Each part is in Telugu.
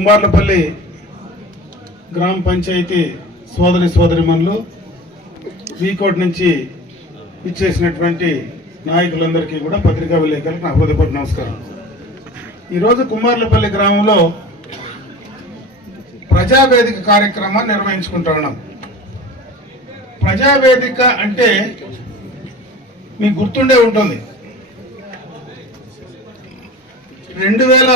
కుమార్లపల్లి గ్రామ పంచాయతీ సోదరి సోదరిమణులు వీకోట్ నుంచి ఇచ్చేసినటువంటి నాయకులందరికీ కూడా పత్రికా విలేకరులకు నా హృదయపూర్వక నమస్కారం. ఈరోజు కుమార్లపల్లి గ్రామంలో ప్రజావేదిక కార్యక్రమాన్ని నిర్వహించుకుంటా ఉన్నాం. ప్రజావేదిక అంటే మీకు గుర్తుండే ఉంటుంది. రెండు వేల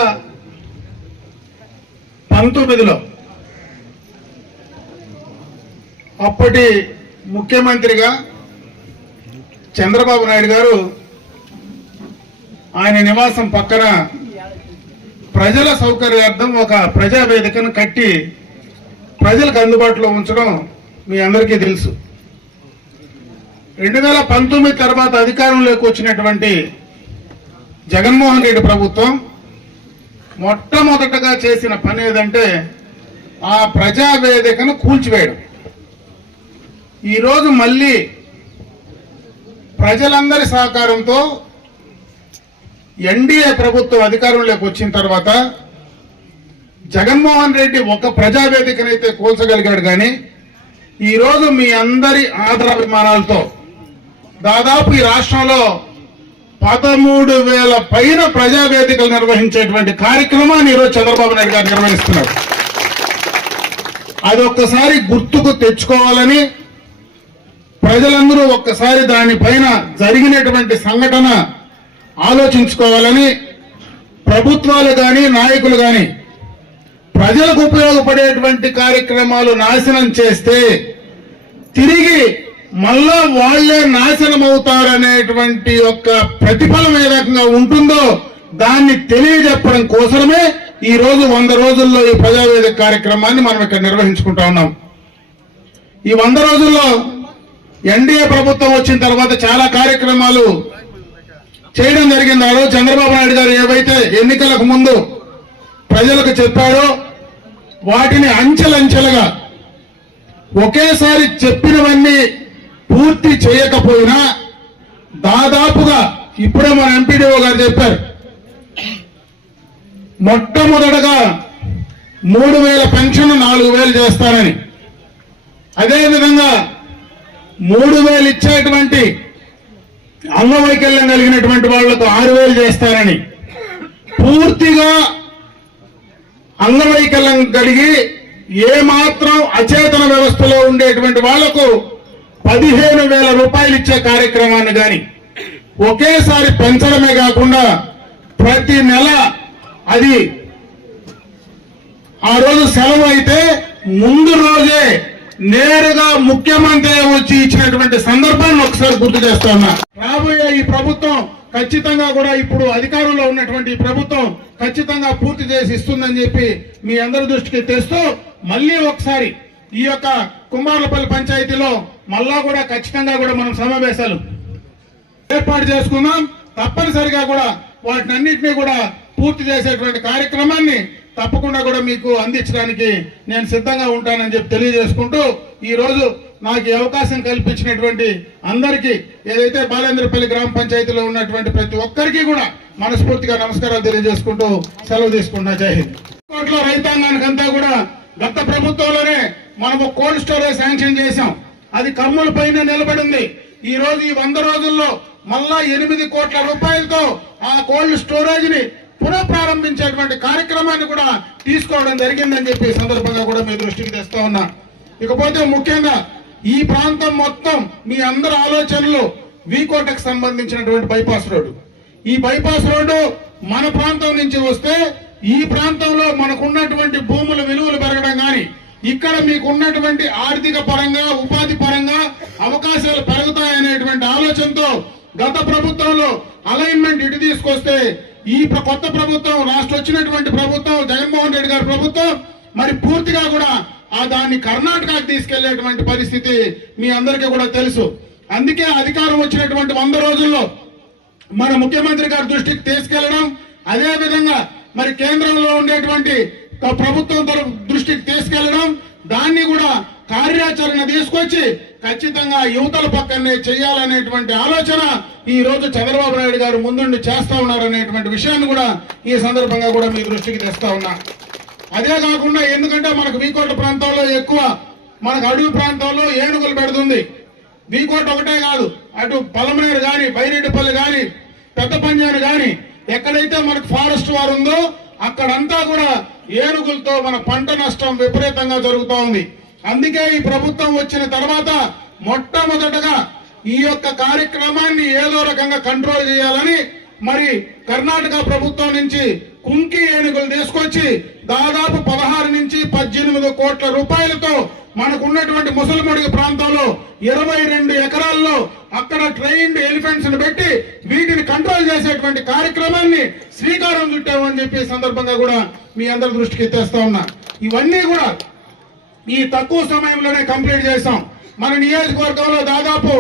పంతొమ్మిదిలో అప్పటి ముఖ్యమంత్రిగా చంద్రబాబు నాయుడు గారు ఆయన నివాసం పక్కన ప్రజల సౌకర్యార్థం ఒక ప్రజావేదికను కట్టి ప్రజలకు అందుబాటులో ఉంచడం మీ అందరికీ తెలుసు. రెండు వేల పంతొమ్మిది తర్వాత అధికారంలోకి వచ్చినటువంటి జగన్మోహన్ రెడ్డి ప్రభుత్వం మొట్టమొదటగా చేసిన పని ఏదంటే ఆ ప్రజావేదికను కూల్చివేయడం. ఈరోజు మళ్ళీ ప్రజలందరి సహకారంతో ఎన్డీఏ ప్రభుత్వం అధికారంలోకి వచ్చిన తర్వాత జగన్మోహన్ రెడ్డి ఒక ప్రజావేదికనైతే కూల్చగలిగాడు కానీ ఈరోజు మీ అందరి ఆదరాభిమానాలతో దాదాపు ఈ రాష్ట్రంలో పదమూడు వేల పైన ప్రజావేదికలు నిర్వహించేటువంటి కార్యక్రమాన్ని ఈరోజు చంద్రబాబు నాయుడు గారు నిర్వహిస్తున్నారు. అది ఒక్కసారి గుర్తుకు తెచ్చుకోవాలని ప్రజలందరూ ఒక్కసారి దానిపైన జరిగినటువంటి సంఘటన ఆలోచించుకోవాలని ప్రభుత్వాలు కానీ నాయకులు కానీ ప్రజలకు ఉపయోగపడేటువంటి కార్యక్రమాలు నాశనం చేస్తే తిరిగి మళ్ళా వాళ్ళే నాశనం అవుతారనేటువంటి యొక్క ప్రతిఫలం ఏ రకంగా ఉంటుందో దాన్ని తెలియజెప్పడం కోసమే ఈ రోజు వంద రోజుల్లో ఈ ప్రజావేదిక కార్యక్రమాన్ని మనం ఇక్కడ నిర్వహించుకుంటా ఉన్నాం. ఈ వంద రోజుల్లో ఎన్డీఏ ప్రభుత్వం వచ్చిన తర్వాత చాలా కార్యక్రమాలు చేయడం జరిగింది. ఆ రోజు చంద్రబాబు నాయుడు గారు ఏవైతే ఎన్నికలకు ముందు ప్రజలకు చెప్పాడో వాటిని అంచెలంచెలుగా ఒకేసారి చెప్పినవన్నీ పూర్తి చేయకపోయినా దాదాపుగా ఇప్పుడే మన ఎంపీడీఓ గారు చెప్పారు. మొట్టమొదటగా మూడు వేల పెన్షన్ నాలుగు వేలు చేస్తానని. అదేవిధంగా మూడు వేలు ఇచ్చేటువంటి అంగవైకల్యం కలిగినటువంటి వాళ్ళకు ఆరు వేలు చేస్తారని పూర్తిగా అంగవైకల్యం కలిగి ఏ మాత్రం అచేతన వ్యవస్థలో ఉండేటువంటి వాళ్ళకు పదిహేను వేల రూపాయలు ఇచ్చే కార్యక్రమాన్ని కానీ ఒకేసారి పెంచడమే కాకుండా ప్రతి నెల అది ఆ రోజు సెలవు అయితే ముందు రోజే నేరుగా ముఖ్యమంత్రి వచ్చి ఇచ్చినటువంటి సందర్భాన్ని ఒకసారి గుర్తు చేస్తున్నా రాబోయే ఈ ప్రభుత్వం ఖచ్చితంగా కూడా ఇప్పుడు అధికారంలో ఉన్నటువంటి ప్రభుత్వం ఖచ్చితంగా పూర్తి చేసి ఇస్తుందని చెప్పి మీ అందరి దృష్టికి తెస్తూ మళ్ళీ ఒకసారి ఈ యొక్క కుమారులపల్లి పంచాయతీలో మళ్ళా కూడా ఖచ్చితంగా కూడా మనం సమావేశాలు ఏర్పాటు చేసుకుందాం. తప్పనిసరిగా కూడా వాటిని అన్నింటినీ కూడా పూర్తి చేసేటువంటి కార్యక్రమాన్ని తప్పకుండా కూడా మీకు అందించడానికి నేను సిద్ధంగా ఉంటానని చెప్పి తెలియజేసుకుంటూ ఈరోజు నాకు అవకాశం కల్పించినటువంటి అందరికీ ఏదైతే బాలేంద్రపల్లి గ్రామ పంచాయతీలో ఉన్నటువంటి ప్రతి ఒక్కరికి కూడా మనస్ఫూర్తిగా నమస్కారాలు తెలియజేసుకుంటూ సెలవు తీసుకుంటున్నా. జై హింద్. కోట్ల రైతాంగానికి అంతా కూడా గత ప్రభుత్వంలోనే మనము కోల్డ్ స్టోరేజ్ శాంక్షన్ చేశాం. అది కమ్ముల పైన నిలబడింది. ఈ రోజు ఈ వంద రోజుల్లో మళ్ళా ఎనిమిది కోట్ల రూపాయలతో ఆ కోల్డ్ స్టోరేజ్ని పునఃప్రారంభించేటువంటి కార్యక్రమాన్ని కూడా తీసుకోవడం జరిగిందని చెప్పి సందర్భంగా కూడా మీ దృష్టికి తెస్తా ఉన్నా. ఇకపోతే ముఖ్యంగా ఈ ప్రాంతం మొత్తం మీ అందరి ఆలోచనలు వీకోటకు సంబంధించినటువంటి బైపాస్ రోడ్డు. ఈ బైపాస్ రోడ్డు మన ప్రాంతం నుంచి వస్తే ఈ ప్రాంతంలో మనకున్నటువంటి భూముల విలువలు పెరగడం కానీ ఇక్కడ మీకున్నటువంటి ఆర్థిక పరంగా ఉపాధి ఆలోచనతో గత ప్రభుత్వంలో అలైన్మెంట్ ఇటు తీసుకొస్తే ఈ కొత్త ప్రభుత్వం రాష్ట్ర వచ్చినటువంటి ప్రభుత్వం జగన్మోహన్ రెడ్డి గారి ప్రభుత్వం మరి పూర్తిగా కూడా ఆ దాన్ని కర్ణాటకకు తీసుకెళ్ళేటువంటి పరిస్థితి మీ అందరికీ కూడా తెలుసు. అందుకే అధికారం వచ్చినటువంటి వంద రోజుల్లో మన ముఖ్యమంత్రి గారి దృష్టికి తీసుకెళ్ళడం అదే విధంగా మరి కేంద్రంలో ఉండేటువంటి ప్రభుత్వం దృష్టికి తీసుకెళ్ళడం దాన్ని కూడా కార్యాచరణ తీసుకొచ్చి ఖచ్చితంగా యువతల పక్కనే చేయాలనేటువంటి ఆలోచన ఈ రోజు చంద్రబాబు నాయుడు గారు ముందుండి చేస్తా ఉన్నారనేటువంటి విషయాన్ని కూడా ఈ సందర్భంగా కూడా మీ దృష్టికి తెస్తా ఉన్నా. అదే కాకుండా ఎందుకంటే మనకు వీకోట ప్రాంతాల్లో ఎక్కువ మనకు అడవి ప్రాంతాల్లో ఏనుగులు పెడుతుంది. వీకోట ఒకటే కాదు అటు పలమనేరు కానీ బైరెడ్డిపల్లి కానీ పెద్ద పంజారు కానీ ఎక్కడైతే మనకు ఫారెస్ట్ వారు ఉందో అక్కడంతా కూడా ఏనుగులతో మన పంట నష్టం విపరీతంగా జరుగుతూ ఉంది. అందుకే ఈ ప్రభుత్వం వచ్చిన తర్వాత మొట్టమొదటగా ఈ యొక్క కార్యక్రమాన్ని ఏదో రకంగా కంట్రోల్ చేయాలని మరి కర్ణాటక ప్రభుత్వం నుంచి కుంకి ఏనుగులు తీసుకొచ్చి దాదాపు పదహారు నుంచి పద్దెనిమిది కోట్ల రూపాయలతో మనకు ఉన్నటువంటి ముసలిమడుగు ప్రాంతంలో ఇరవై రెండు ఎకరాల్లో అక్కడ ట్రైన్డ్ ఎలిఫెంట్స్ను పెట్టి వీటిని కంట్రోల్ చేసేటువంటి కార్యక్రమాన్ని శ్రీకారం చుట్టామని చెప్పి సందర్భంగా కూడా మీ అందరి దృష్టికి తెస్తా ఉన్నా. ఇవన్నీ కూడా ఈ తక్కువ సమయంలోనే కంప్లీట్ చేశాం. మన నియోజకవర్గంలో దాదాపు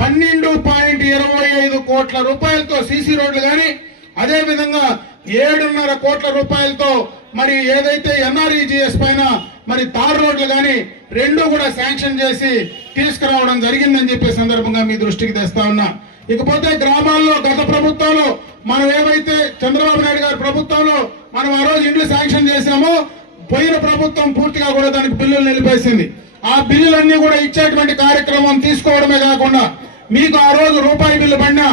పన్నెండు పాయింట్ ఇరవై ఐదు కోట్ల రూపాయలతో సీసీ రోడ్లు కానీ అదేవిధంగా ఏడున్నర కోట్ల రూపాయలతో మరి ఏదైతే ఎన్ఆర్ఈజిఎస్ పైన మరి తార్ రోడ్లు కానీ రెండు కూడా శాంక్షన్ చేసి తీసుకురావడం జరిగిందని చెప్పే సందర్భంగా మీ దృష్టికి తెస్తా ఉన్నా. ఇకపోతే గ్రామాల్లో గత ప్రభుత్వంలో మనం ఏవైతే చంద్రబాబు నాయుడు గారి ప్రభుత్వంలో మనం ఆ రోజు ఇండ్లు శాంక్షన్ చేశామో పోయిన ప్రభుత్వం పూర్తిగా కూడా దానికి బిల్లులు నిలిపేసింది. ఆ బిల్లులన్నీ కూడా ఇచ్చేటువంటి కార్యక్రమం తీసుకోవడమే కాకుండా మీకు ఆ రోజు రూపాయి బిల్లు పడినా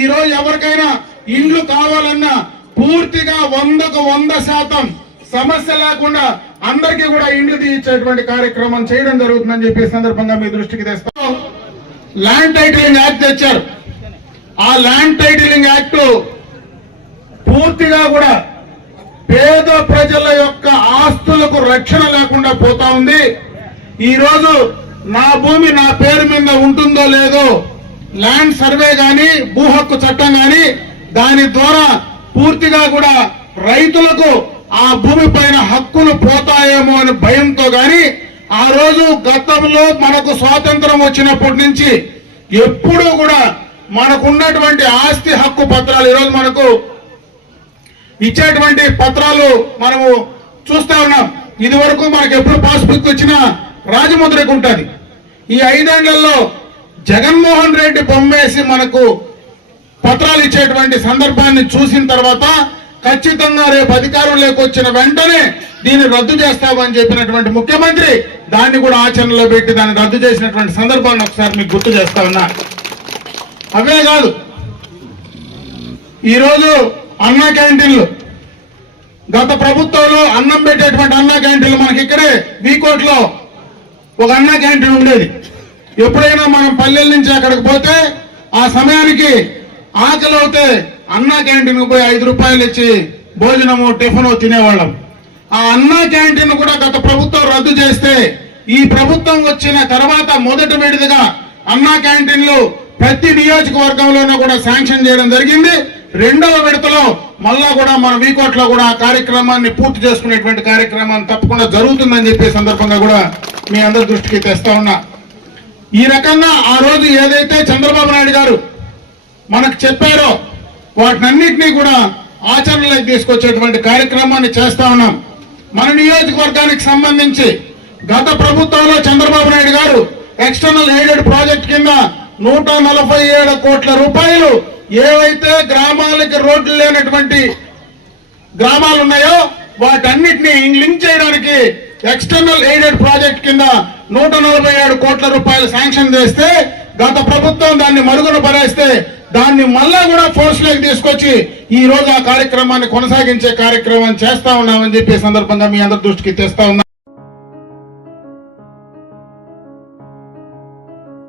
ఈ రోజు ఎవరికైనా ఇండ్లు కావాలన్నా పూర్తిగా వందకు వంద శాతం సమస్య లేకుండా అందరికీ కూడా ఇండ్లు తీయించేటువంటి కార్యక్రమం చేయడం జరుగుతుందని చెప్పి సందర్భంగా మీ దృష్టికి తెస్తాం ల్యాండ్ టైటిలింగ్ యాక్ట్ తెచ్చారు. ఆ ల్యాండ్ టైటిలింగ్ యాక్ట్ పూర్తిగా కూడా పేద ప్రజల యొక్క ఆస్తులకు రక్షణ లేకుండా పోతా ఉంది. ఈ రోజు నా భూమి నా పేరు మీద ఉంటుందో లేదో ల్యాండ్ సర్వే కానీ భూ హక్కు చట్టం కానీ దాని ద్వారా పూర్తిగా కూడా రైతులకు ఆ భూమి పైన హక్కులు పోతాయేమో అని భయంతో కానీ ఆ రోజు గతంలో మనకు స్వాతంత్రం వచ్చినప్పటి నుంచి ఎప్పుడూ కూడా మనకున్నటువంటి ఆస్తి హక్కు పత్రాలు ఈరోజు మనకు ఇచ్చేటువంటి పత్రాలు మనము చూస్తా ఉన్నాం. ఇది వరకు మనకు ఎప్పుడు పాస్బుక్ వచ్చినా రాజముద్రకు ఉంటుంది. ఈ ఐదేళ్ళలో జగన్మోహన్ రెడ్డి బొమ్మేసి మనకు పత్రాలు ఇచ్చేటువంటి సందర్భాన్ని చూసిన తర్వాత ఖచ్చితంగా రేపు అధికారంలోకి వచ్చిన వెంటనే దీన్ని రద్దు చేస్తామని చెప్పినటువంటి ముఖ్యమంత్రి దాన్ని కూడా ఆచరణలో పెట్టి దాన్ని రద్దు చేసినటువంటి సందర్భాన్ని ఒకసారి మీకు గుర్తు చేస్తా ఉన్నా. అవే కాదు. ఈరోజు అన్న క్యాంటీన్లు. గత ప్రభుత్వంలో అన్నం పెట్టేటువంటి అన్న క్యాంటీన్లు మనకి ఇక్కడే వీకోట్లో ఒక అన్న క్యాంటీన్ ఉండేది. ఎప్పుడైనా మనం పల్లెల నుంచి అక్కడికి పోతే ఆ సమయానికి ఆకలి అవుతే అన్న క్యాంటీన్కి పోయి ఐదు రూపాయలు ఇచ్చి భోజనము టిఫిను తినేవాళ్ళం. ఆ అన్న క్యాంటీన్ కూడా గత ప్రభుత్వం రద్దు చేస్తే ఈ ప్రభుత్వం వచ్చిన తర్వాత మొదటి విడిదిగా అన్నా క్యాంటీన్లు ప్రతి నియోజకవర్గంలోనూ కూడా శాంక్షన్ చేయడం జరిగింది. రెండవ విడతలో మళ్ళా కూడా మన వీకోట్లో కూడా ఆ కార్యక్రమాన్ని పూర్తి చేసుకునేటువంటి కార్యక్రమం తప్పకుండా జరుగుతుందని చెప్పే సందర్భంగా కూడా మీ అందరి దృష్టికి తెస్తా ఉన్నా. ఈ రకంగా ఆ రోజు ఏదైతే చంద్రబాబు నాయుడు గారు మనకు చెప్పారో వాటినన్నింటినీ కూడా ఆచరణలోకి తీసుకొచ్చేటువంటి కార్యక్రమాన్ని చేస్తా ఉన్నాం. మన నియోజకవర్గానికి సంబంధించి గత ప్రభుత్వంలో చంద్రబాబు నాయుడు గారు ఎక్స్టర్నల్ ఎయిడెడ్ ప్రాజెక్ట్ కింద నూట నలభై ఏడు కోట్ల రూపాయలు ఏవైతే గ్రామాలకి రోడ్లు లేనటువంటి గ్రామాలు ఉన్నాయో వాటన్నిటిని లింక్ చేయడానికి ఎక్స్టర్నల్ ఎయిడెడ్ ప్రాజెక్ట్ కింద నూట నలభై ఏడు కోట్ల రూపాయలు శాంక్షన్ చేస్తే గత ప్రభుత్వం దాన్ని మరుగున పడేస్తే దాన్ని మళ్ళా కూడా ఫోర్స్లోకి తీసుకొచ్చి ఈ రోజు ఆ కార్యక్రమాన్ని కొనసాగించే కార్యక్రమం చేస్తా ఉన్నామని చెప్పి సందర్భంగా మీ అందరి దృష్టికి తెస్తా ఉన్నా